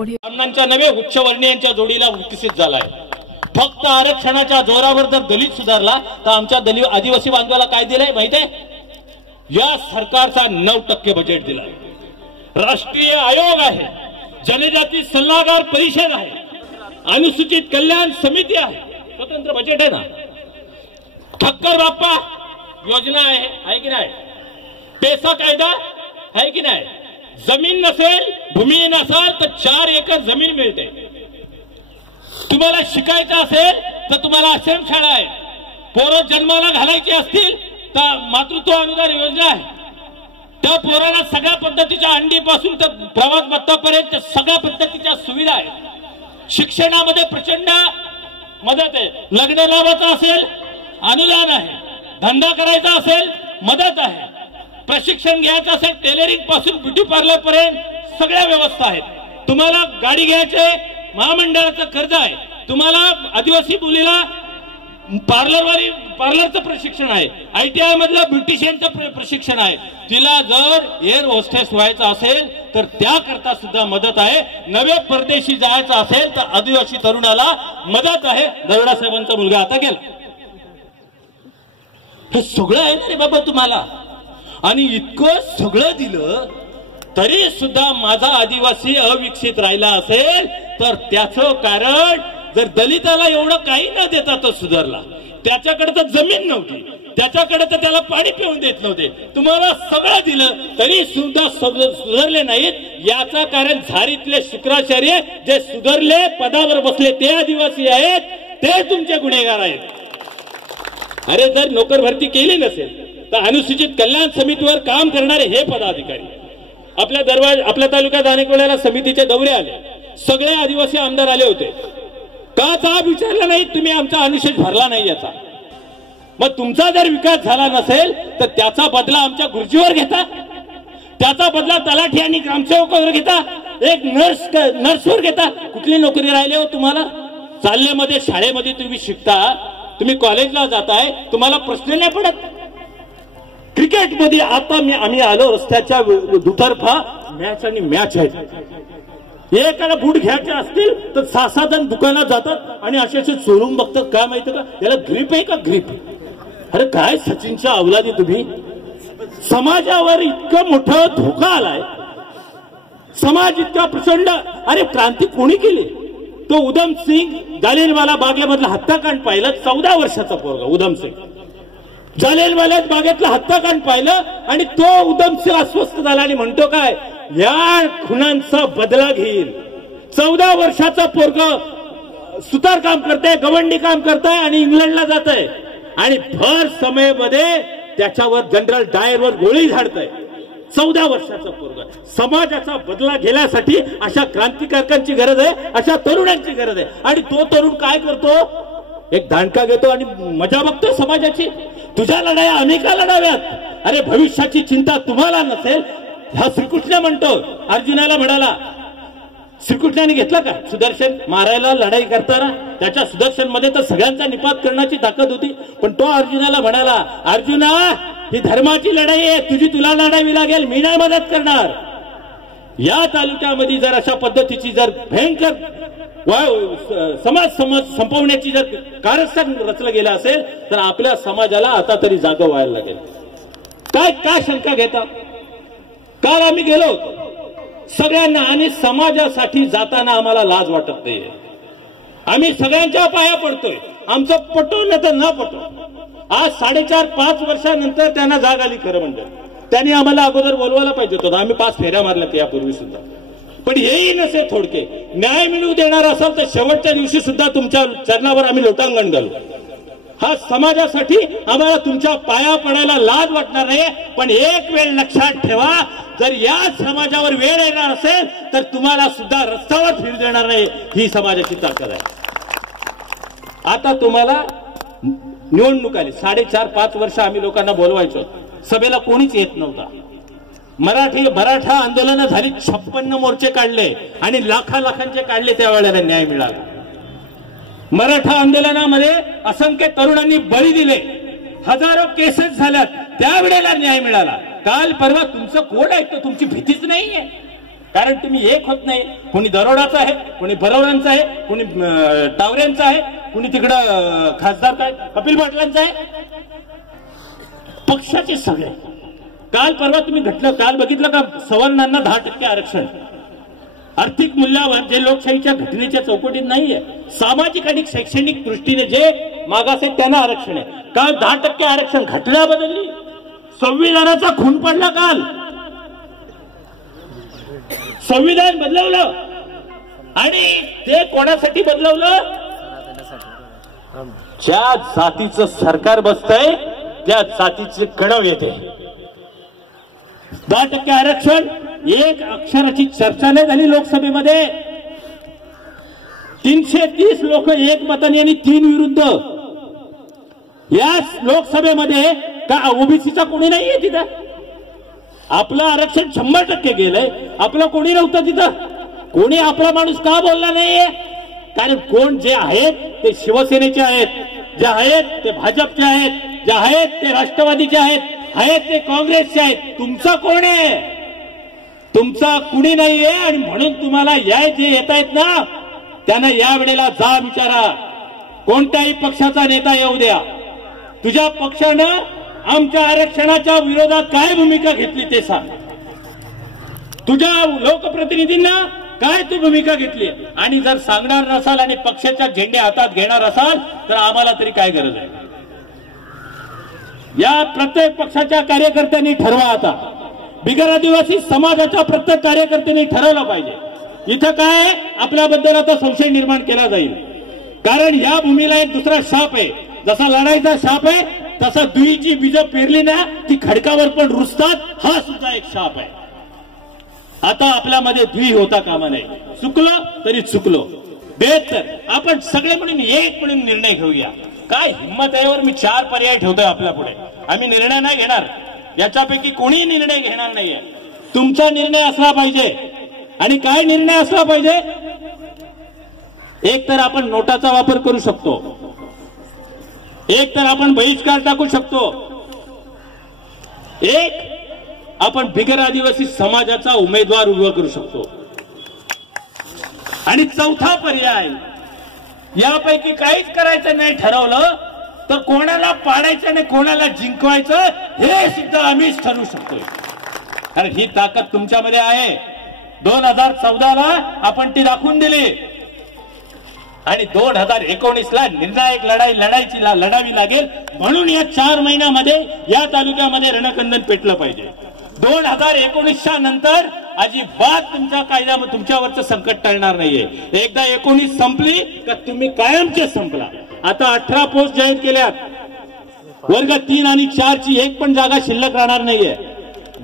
अण्णांच्या नवे नव्हे उच्चवर्णीयांच्या जोडीला विकसित झालाय. फक्त आरक्षणाच्या जोरावर जर दलित सुधारला तर आमच्या दलित आदिवासी बांधवाला काय दिलंय माहितीये? या सरकारचा नऊ टक्के बजेट दिलाय. राष्ट्रीय आयोग आहे जनजाती सल्लागार परिषद आहे अनुसूचित कल्याण समिती आहे. स्वतंत्र बजेट आहे ना? ठक्कर बाप्पा योजना आहे आहे की नाही? पेसा कायदा आहे की नाही? जमीन नसेल भूमी नसाल तर चार एकर जमीन मिळते. तुम्हाला शिकायचं असेल तर तुम्हाला आश्रमशाळा आहे. पोरं जन्माला घालायची असतील तर मातृत्व अनुदान योजना आहे. त्या पोरांना सगळ्या पद्धतीच्या अंडीपासून तर प्रवास भत्तापर्यंत सगळ्या पद्धतीच्या सुविधा आहेत. शिक्षणामध्ये प्रचंड मदत आहे. लग्न लावायचं असेल अनुदान आहे. धंदा करायचा असेल मदत आहे. प्रशिक्षण घ्यायचं असेल टेलरिंगपासून ब्युटी पार्लर पर्यंत सगळ्या व्यवस्था आहेत. तुम्हाला गाडी घ्यायचे महामंडळाचं कर्ज आहे. तुम्हाला आदिवासी मुलीला पार्लरवाली पार्लरचं प्रशिक्षण आहे. आयटीआय मधलं ब्युटिशियनचं प्र- प्रशिक्षण आहे. तिला जर एअर होस्टेस व्हायचं असेल तर त्याकरता सुद्धा मदत आहे. नवे परदेशी जायचं असेल तर आदिवासी तरुणाला मदत आहे. दरोडा साहेबांचा मुलगा आता गेला. हे सगळं आहे ना रे बाबा तुम्हाला. आणि इतकं सगळं दिलं तरी सुद्धा माझा आदिवासी अविकसित राहिला असेल तर त्याचं कारण जर दलिताला एवढं काही न देता तो सुधारला त्याच्याकडे तर जमीन नव्हती त्याच्याकडे तर त्याला पाणी पिऊन देत नव्हते तुम्हाला सगळं दिलं तरी सुद्धा सुधारले नाहीत. याचा कारण झारीतले शुक्राचार्य जे सुधारले पदावर बसले ते आदिवासी आहेत ते तुमचे गुन्हेगार आहेत. अरे जर नोकर भरती केली नसेल तर अनुसूचित कल्याण समितीवर काम करणारे हे पदाधिकारी आपल्या दरवाज आपल्या तालुक्यात अनेक वेळेला समितीचे दौरे आले सगळे आदिवासी आमदार आले होते. का जाब विचारला नाही तुम्ही आमचा अनुशेष भरला नाही याचा? मग तुमचा जर विकास झाला नसेल तर त्याचा बदला आमच्या गुरुजीवर घेता. त्याचा बदला तलाठी आणि ग्रामसेवकावर घेता. एक नर्स नर्सवर घेता. कुठली नोकरी राहिली हो तुम्हाला? चालल्यामध्ये शाळेमध्ये तुम्ही शिकता तुम्ही कॉलेजला जाताय तुम्हाला प्रश्न नाही पडत. क्रिकेटमध्ये आता मी आम्ही आलो रस्त्याच्या दुतर्फा. मॅच आणि मॅच आहेत. एकाला बूट घ्यायचे असतील तर सहा सहा जण दुकानात जातात आणि असे असे चोरून बघतात. काय माहिती का? याला ग्रीप आहे का ग्रीप अरे काय सचिनच्या अवलादी तुम्ही? समाजावर इतकं मोठं धोका आलाय. समाज इतका प्रचंड. अरे क्रांती कोणी केली? तो उधम सिंग जालिनवाला बागेमधला हत्याकांड पाहिलं चौदा वर्षाचा पोरगा उधम सिंग. जालियनवाल्यात बागेतलं हत्याकांड पाहिलं आणि तो उदमशीर अस्वस्थ झाला आणि म्हणतो काय या खुनांचा बदला घेईल. चौदा वर्षाचा पोरग सुतार काम करताय गवंडी काम करतंय आणि इंग्लंडला जात आहे आणि भर समयमध्ये त्याच्यावर जनरल डायरवर गोळी झाडतय. चौदा वर्षाचा पोरग. समाजाचा बदला घेण्यासाठी अशा क्रांतिकारकांची गरज आहे अशा तरुणांची गरज आहे. आणि तो तरुण काय करतो? एक दांडका घेतो आणि मजा बघतोय समाजाची. तुझ्या लढाया का लढाव्यात. अरे भविष्याची चिंता तुम्हाला नसेल. हा श्रीकृष्ण म्हणतो. अर्जुनाला म्हणाला श्रीकृष्णाने घेतला का सुदर्शन? मारायला लढाई करताना? त्याच्या सुदर्शनमध्ये तर सगळ्यांचा निपात करण्याची ताकद होती. पण तो अर्जुनाला म्हणाला अर्जुना ही धर्माची लढाई आहे. तुझी तुला लढावी लागेल. मी नाही मदत करणार. या तालुक्यामध्ये जर अशा पद्धतीची जर भयंकर समाज समज संपवण्याची जर कारस्थान रचलं गेलं असेल तर आपल्या समाजाला आता तरी जागा व्हायला लागेल. काय काय शंका घेता? काल आम्ही गेलो होतो. सगळ्यांना आणि समाजासाठी जाताना आम्हाला लाज वाटत नाहीये. आम्ही सगळ्यांच्या पाया पडतोय. आमचं पटो नाही तर न पटो. आज साडेचार पाच वर्षानंतर त्यांना जाग आली खरं म्हणजे. त्यांनी आम्हाला अगोदर बोलवायला पाहिजे होतं. आम्ही पाच फेऱ्या मारल्यात यापूर्वी सुद्धा. पण हेही नसे थोडके. न्याय मिळवू देणार असाल तर शेवटच्या दिवशी सुद्धा तुमच्या चरणावर आम्ही लोटांगण घालू. हा समाजासाठी आम्हाला तुमच्या पाया पडायला लाज वाटणार नाही पण एक वेळ लक्षात ठेवा. जर या समाजावर वेळ येणार असेल तर तुम्हाला सुद्धा रस्त्यावर फिरू देणार नाही. ही समाजाची ताकद आहे. आता तुम्हाला निवडणूक आली. साडेचार पाच वर्ष आम्ही लोकांना बोलवायचो. सभेला कोणीच येत नव्हता. मराठी मराठा आंदोलनं झाली छप्पन्न मोर्चे काढले आणि लाखा लाखांचे काढले त्यावेळेला न्याय मिळाला. मराठा आंदोलनामध्ये असंख्य तरुणांनी बळी दिले. हजारो केसेस झाल्यात त्यावेळेला न्याय मिळाला. काल परवा तुमचं कोण ऐकतो तुमची भीतीच नाहीये. कारण तुम्ही एक होत नाही. कोणी दरोडाचा आहे कोणी बरोडांचा आहे कोणी अं, टावऱ्यांचा आहे कोणी तिकडं खासदार काय कपिल पाटलांचा आहे. पक्षाचे सगळे. काल परवा तुम्ही घटलं काल बघितलं का? सवर्णांना दहा टक्के आरक्षण. आर्थिक मूल्यावर जे लोकशाहीच्या घटनेच्या चौकटीत नाहीये सामाजिक आणि शैक्षणिक दृष्टीने जे मागास आहेत त्यांना आरक्षण आहे. काल दहा टक्के आरक्षण घटना बदलली. संविधानाचा खून पडला काल. संविधान बदलवलं. आणि ते कोणासाठी बदलवलं? ज्या जातीचं सरकार बसतंय त्या जातीचे कडव येते. दहा टक्के आरक्षण एक अक्षराची चर्चा नाही झाली लोकसभेमध्ये. तीनशे तीस लोक एक मताने आणि तीन विरुद्ध. या लोकसभेमध्ये का ओबीसीचा कोणी नाहीये तिथं? आपलं आरक्षण शंभर टक्के गेलंय. आपलं कोणी नव्हतं तिथं? कोणी आपला माणूस का बोलला नाहीये? कारण कोण जे आहेत ते शिवसेनेचे आहेत. जे आहेत ते भाजपचे आहेत. जे आहेत ते राष्ट्रवादीचे आहेत आहेत ते काँग्रेसचे आहेत. तुमचा कोण आहे? तुमचा कुणी नाहीये आणि म्हणून तुम्हाला या जे येत आहेत ना त्यांना या वेळेला जा विचारा. कोणत्याही पक्षाचा नेता येऊ द्या. तुझ्या पक्षानं आमच्या आरक्षणाच्या विरोधात काय भूमिका घेतली ते सांग. तुझ्या लोकप्रतिनिधींना काय तू भूमिका घेतली? आणि जर सांगणार नसाल आणि पक्षाच्या झेंडे हातात घेणार असाल तर आम्हाला तरी काय गरज आहे? या प्रत्येक पक्षाच्या कार्यकर्त्यांनी ठरवा आता. बिगर आदिवासी समाजाच्या प्रत्येक कार्यकर्त्यांनी ठरवलं पाहिजे. इथं काय? आपल्याबद्दल आता संशय निर्माण केला जाईल. कारण या भूमीला एक दुसरा शाप आहे. जसा लढाईचा शाप आहे तसा दुईची बीज पेरली ना ती खडकावर पण रुजतात हा सुद्धा एक शाप आहे. आता आपल्यामध्ये द्वी होता कामा नये. चुकलो तरी चुकलो. बेहतर आपण सगळे म्हणून एक म्हणून निर्णय घेऊया. काय हिंमत आहे मी चार पर्याय ठेवतोय आपल्या पुढे. आम्ही निर्णय नाही घेणार. याच्यापैकी कोणीही निर्णय घेणार नाहीये. तुमचा निर्णय असला पाहिजे. आणि काय निर्णय असला पाहिजे? एक तर आपण नोटाचा वापर करू शकतो. एक तर आपण बहिष्कार टाकू शकतो. एक आपण बिगर आदिवासी समाजाचा उमेदवार उभं करू शकतो. आणि चौथा पर्याय यापैकी काहीच करायचं नाही ठरवलं तर कोणाला पाडायचं आणि कोणाला जिंकवायचं हे सुद्धा आम्हीच ठरवू शकतोय. कारण ही ताकद तुमच्यामध्ये आहे. दोन हजार चौदाला आपण ती दाखवून दिली. आणि दोन हजार एकोणीस ला निर्णायक लढाई लढायची ला- लढावी लागेल. म्हणून या चार महिन्यामध्ये या तालुक्यामध्ये रणकंदन पेटलं पाहिजे. दोन हजार एकोणीसच्या नंतर अजिबात तुमच्या कायद्या तुमच्यावरचं संकट टळणार नाहीये. एकदा एकोणीस संपली का तुम्ही कायमचे संपला. आता अठरा पोस्ट जाहीर केल्यात. वर्ग तीन आणि चारची एक पण जागा शिल्लक राहणार नाहीये.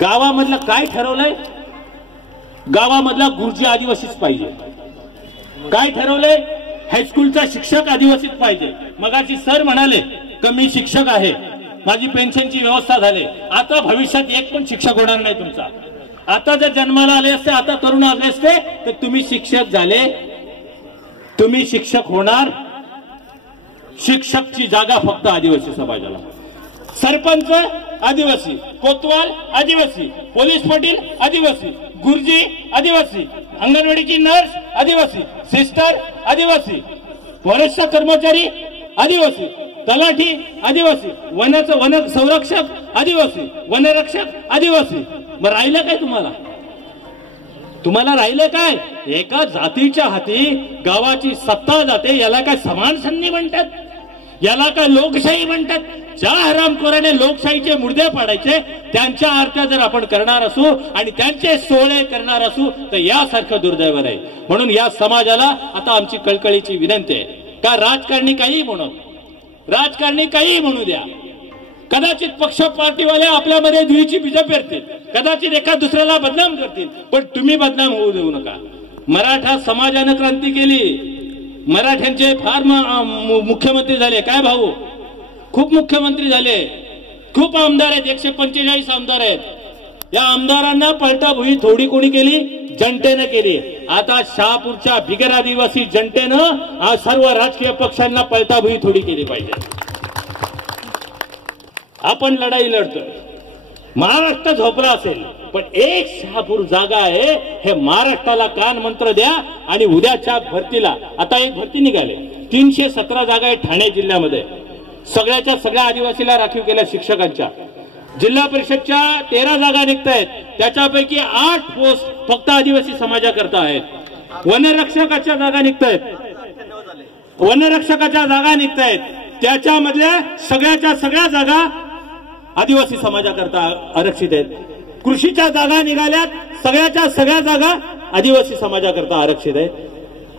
गावामधलं काय ठरवलंय? गावामधला गुरुजी आदिवासीच पाहिजे. काय ठरवलंय? हायस्कूलचा शिक्षक आदिवासीच पाहिजे. मगाची सर म्हणाले का मी शिक्षक आहे. माझी पेन्शनची व्यवस्था झाली. आता भविष्यात एक पण शिक्षक होणार नाही तुमचा. आता जर जन्माला आले असते आता तरुण आले असते तर तुम्ही शिक्षक झाले. तुम्ही शिक्षक होणार. शिक्षकची जागा फक्त आदिवासी समाजाला. सरपंच आदिवासी. कोतवाल आदिवासी. पोलीस पाटील आदिवासी. गुरुजी आदिवासी. अंगणवाडीची नर्स आदिवासी. सिस्टर आदिवासी. फॉरेस्ट कर्मचारी आदिवासी. तलाठी आदिवासी. वनाचं वन संरक्षक आदिवासी. वनरक्षक आदिवासी. मग राहिलं काय तुम्हाला? तुम्हाला राहिलं काय? एका जातीच्या हाती गावाची सत्ता जाते याला काय समान संधी म्हणतात? याला काय लोकशाही म्हणतात? ज्या हरामखोराने लोकशाहीचे मुर्दे पाडायचे त्यांच्या आरत्या जर आपण करणार असू आणि त्यांचे सोहळे करणार असू तर यासारखं दुर्दैव आहे म्हणून या समाजाला आता आमची कळकळीची विनंती आहे. का राजकारणी काही म्हणून राजकारणी काही म्हणू द्या. कदाचित पक्ष पार्टीवाले आपल्यामध्ये धुळीची बीज पेरतील. कदाचित एका दुसऱ्याला बदनाम करतील. पण तुम्ही बदनाम होऊ देऊ नका. मराठा समाजानं क्रांती केली. मराठ्यांचे फार मु- मुख्यमंत्री झाले. काय भाऊ? खूप मुख्यमंत्री झाले. खूप आमदार आहेत. एकशे पंचेचाळीस आमदार आहेत. या आमदारांना पलटाभुई थोडी कोणी केली? जनतेनं केली. आता शहापूरच्या बिगर आदिवासी जनतेनं आज सर्व राजकीय पक्षांना पलटाभुई थोडी केली पाहिजे. आपण लढाई लढतोय. महाराष्ट्र झोपला असेल पण एक शहापूर जागा आहे हे महाराष्ट्राला कान मंत्र द्या आणि उद्याच्या भरतीला. आता एक भरती निघाले. तीनशे सतरा जागा आहे ठाणे जिल्ह्यामध्ये. सगळ्याच्या सगळ्या आदिवासीला राखीव केल्या शिक्षकांच्या. जिल्हा परिषदच्या तेरा जागा निघत आहेत त्याच्यापैकी आठ पोस्ट फक्त आदिवासी समाजाकरता आहेत. वनरक्षकाच्या जागा निघत आहेत वनरक्षकाच्या जागा निघत आहेत त्याच्यामधल्या सगळ्याच्या सगळ्या जागा आदिवासी समाजाकरता आरक्षित आहेत. कृषीच्या जागा निघाल्यात सगळ्याच्या सगळ्या जागा आदिवासी समाजाकरता आरक्षित आहेत.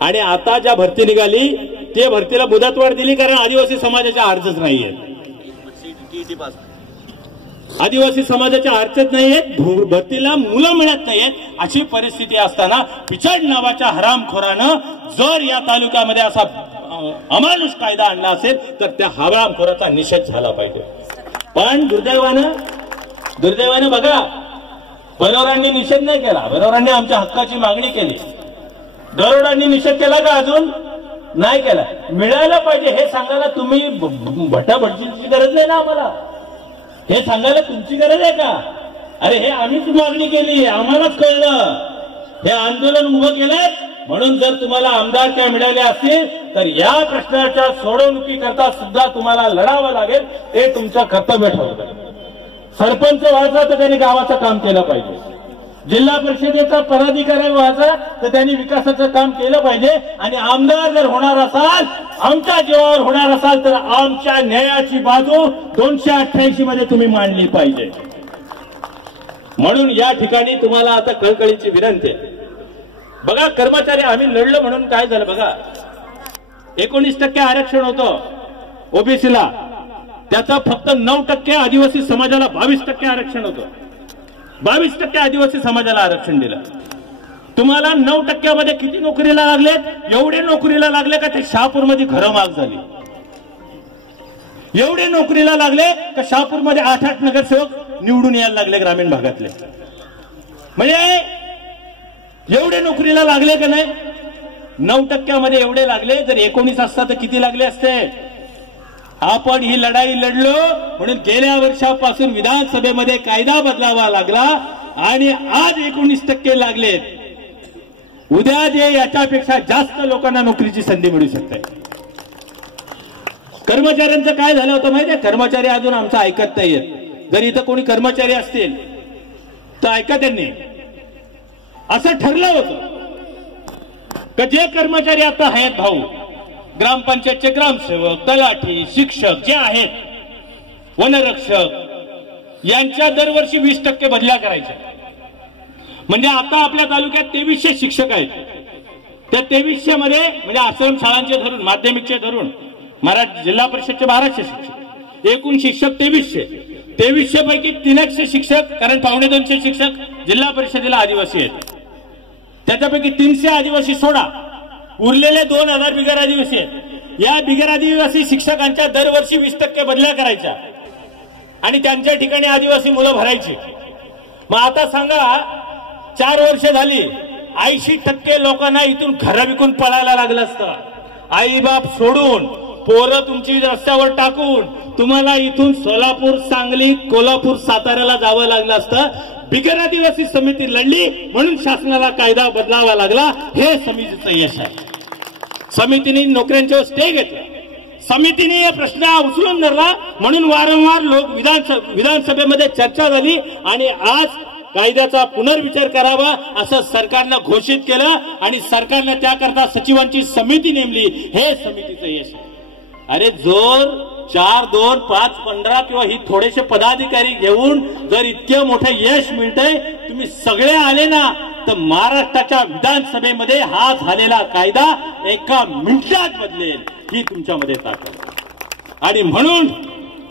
आणि आता ज्या भरती निघाली ते भरतीला मुदतवाढ दिली कारण आदिवासी समाजाच्या अर्जच नाहीये आदिवासी समाजाच्या अर्जच नाहीयेत भू- भरतीला मुलं मिळत नाहीयेत अशी परिस्थिती असताना पिछड नावाच्या हरामखोरानं जर या तालुक्यामध्ये असा अमानुष कायदा आणला असेल तर त्या हरामखोराचा निषेध झाला पाहिजे. पण दुर्दैवानं दुर्दैवानं बघा बनोरांनी निषेध नाही केला. बनोरांनी आमच्या हक्काची मागणी केली. दरोडांनी निषेध केला का अजून? नाही केला. मिळायला पाहिजे हे सांगायला तुम्ही भटाभटजीची गरज नाही ना आम्हाला. हे सांगायला तुमची गरज आहे का? अरे हे आम्हीच मागणी केली आम्हालाच कळलं. हे आंदोलन उभं केलंय. म्हणून जर तुम्हाला आमदार त्या मिळाल्या असतील तर या प्रश्नाच्या सोडवणुकीकरता सुद्धा तुम्हाला लढावं लागेल ते तुमचं कर्तव्य ठरवलं सरपंच व्हायचा तर त्यांनी गावाचं काम केलं पाहिजे. जिल्हा परिषदेचा पदाधिकारी व्हायचा तर त्यांनी विकासाचं काम केलं पाहिजे. आणि आमदार जर होणार असाल आमच्या जीवावर होणार असाल तर आमच्या न्यायाची बाजू दोनशे अठ्ठ्याऐंशी मध्ये तुम्ही मांडली पाहिजे. म्हणून या ठिकाणी तुम्हाला आता कळकळीची विनंती आहे. बघा कर्मचारी आम्ही लढलो म्हणून काय झालं बघा. एकोणीस टक्के आरक्षण होतं. ओबीसीला. त्याचा फक्त नऊ टक्के आदिवासी समाजाला बावीस टक्के आरक्षण होतं. बावीस टक्के आदिवासी समाजाला आरक्षण दिलं. तुम्हाला नऊ टक्क्यामध्ये किती नोकरीला लागलेत? एवढे नोकरीला लागले का ते शहापूरमध्ये घरं माग झाली? एवढे नोकरीला लागले का शहापूरमध्ये आठ आठ नगरसेवक निवडून यायला लागले ग्रामीण भागातले? म्हणजे एवढे नोकरीला लागले का नाही? नऊ टक्क्यामध्ये एवढे लागले जर एकोणीस असता तर किती लागले असते? आपण ही लढाई लढलो म्हणून गेल्या वर्षापासून विधानसभेमध्ये कायदा बदलावा लागला आणि आज एकोणीस टक्के लागलेत उद्या जे याच्यापेक्षा जास्त लोकांना नोकरीची संधी मिळू शकते. कर्मचाऱ्यांचं काय झालं होतं माहितीये कर्मचारी अजून आमचं ऐकत नाहीयेत. जर इथं कोणी कर्मचारी असतील तर ऐका त्यांनी. असं ठरलं होतं. का जे कर्मचारी आता आहेत भाऊ ग्रामपंचायतचे ग्रामसेवक तलाठी शिक्षक जे आहेत वनरक्षक यांच्या दरवर्षी वीस टक्के बदल्या करायच्या. म्हणजे आता आपल्या तालुक्यात तेवीसशे शिक्षक आहेत. त्या तेवीसशे मध्ये म्हणजे आश्रम शाळांचे धरून माध्यमिकचे धरून महाराज जिल्हा परिषदचे बाराशे शिक्षक एकूण शिक्षक तेवीसशे. तेवीसशे पैकी तीनशे शिक्षक कारण पावणे दोनशे शिक्षक जिल्हा परिषदेला आदिवासी आहेत. त्याच्यापैकी तीनशे आदिवासी सोडा. उरलेले दोन हजार बिगर आदिवासी आहेत. या बिगर आदिवासी शिक्षकांच्या दरवर्षी वीस टक्के बदल्या करायच्या. आणि त्यांच्या ठिकाणी आदिवासी मुलं भरायची. मग आता सांगा चार वर्ष झाली ऐंशी टक्के लोकांना इथून घरं विकून पळायला लागलं असतं. आई बाप सोडून पोरं तुमची रस्त्यावर टाकून तुम्हाला इथून सोलापूर सांगली कोल्हापूर साताऱ्याला जावं लागलं असतं. बिगर आदिवासी समिती लढली म्हणून शासनाला कायदा बदलावा लागला. हे समितीचं यश आहे. समितीने नोकऱ्यांच्यावर स्टे घेतला. समितीने या प्रश्न उचलून धरला म्हणून वारंवार लोक विधानसभा विधानसभेमध्ये चर्चा झाली आणि आज कायद्याचा पुनर्विचार करावा असं सरकारनं घोषित केलं आणि सरकारनं त्याकरता सचिवांची समिती नेमली. हे समितीचं यश आहे. अरे जोर चार दोन पाच पंधरा किंवा ही थोडेसे पदाधिकारी घेऊन जर इतकं मोठं यश मिळतंय तुम्ही सगळे आले ना तर महाराष्ट्राच्या विधानसभेमध्ये हा झालेला कायदा एका मिनिटात बदलेल. ही तुमच्यामध्ये ताकद आणि म्हणून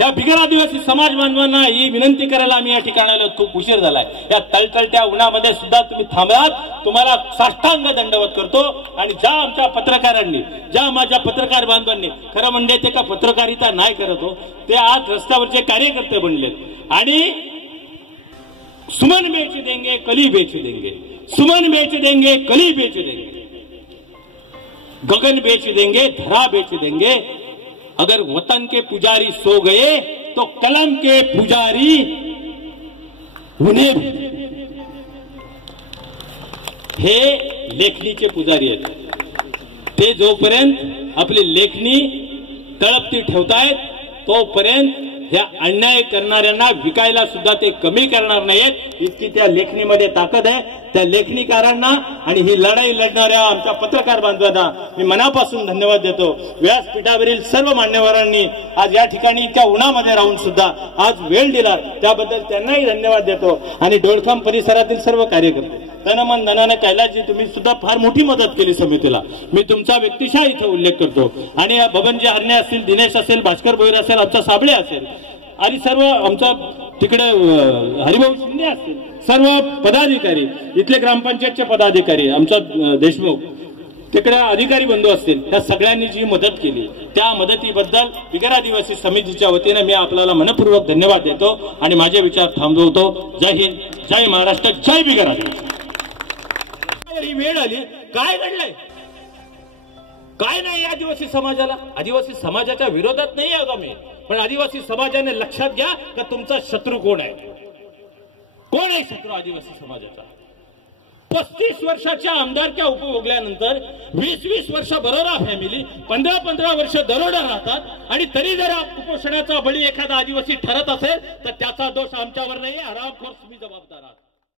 या बिगर आदिवासी समाज बांधवांना ही विनंती करायला आम्ही या ठिकाणाला खूप उशीर झालाय. या तळतळत्या उन्हामध्ये सुद्धा तुम्ही थांबलात. तुम्हाला साष्टांग दंडवत करतो. आणि ज्या आमच्या पत्रकारांनी ज्या माझ्या पत्रकार बांधवांनी खरं म्हणजे ते का पत्रकारिता नाही करत हो ते आज रस्त्यावरचे कार्यकर्ते बनलेत. आणि सुमन बेच देंगे कली बेच देंगे. सुमन बेच देंगे कली बेच देंगे. गगन बेच देंगे धरा बेच देंगे. अगर वतन के पुजारी सो गए तो कलम के पुजारी उन्हें हे लेखणीचे पुजारी आहेत। ते जोपर्यंत आपली लेखणी तळपती ठेवतायत तोपर्यंत ह्या अन्याय करणाऱ्यांना विकायला सुद्धा ते कमी करणार नाहीत. इतकी त्या लेखणीमध्ये ताकद आहे. त्या लेखणीकारांना आणि ही लढाई लढणाऱ्या आमच्या पत्रकार बांधवांना मी मनापासून धन्यवाद देतो. व्यासपीठावरील सर्व मान्यवरांनी आज या ठिकाणी इतक्या उन्हामध्ये राहून सुद्धा आज वेळ दिला. त्याबद्दल त्यांनाही धन्यवाद देतो. आणि डोळखाम परिसरातील सर्व कार्यकर्ते तनमन धनानं कैलासजी तुम्ही सुद्धा फार मोठी मदत केली समितीला. मी तुमचा व्यक्तिशा इथं उल्लेख करतो. आणि बबनजी हरणे असतील दिनेश असेल भास्कर भोईर असेल आमचा साबळे असेल आणि सर्व आमचा तिकडे हरिभाऊ शिंदे असतील सर्व पदाधिकारी इथले ग्रामपंचायतचे पदाधिकारी आमचा देशमुख तिकडे अधिकारी बंधू असतील त्या सगळ्यांनी जी मदत केली त्या मदतीबद्दल बिगर आदिवासी समितीच्या वतीने मी आपल्याला मनपूर्वक धन्यवाद देतो आणि माझे विचार थांबवतो. जय हिंद जय महाराष्ट्र जय बिगर आदिवासी. ही वेळ आली? काय घडलंय? काय नाही आदिवासी समाजाला? आदिवासी समाजाच्या विरोधात नाही आहोत मी पण आदिवासी समाजाने लक्षात घ्या का तुमचा शत्रू कोण आहे? कोण आहे शत्रू आदिवासी समाजाचा? पस्तीस वर्षाच्या आमदारक्या उपभोगल्यानंतर वीस वीस वर्ष बरोरा फॅमिली पंधरा पंधरा वर्ष दरोडा राहतात आणि तरी जर कुपोषणाचा बळी एखादा आदिवासी ठरत असेल तर त्याचा दोष आमच्यावर नाही आरामखोर तुम्ही जबाबदार आहात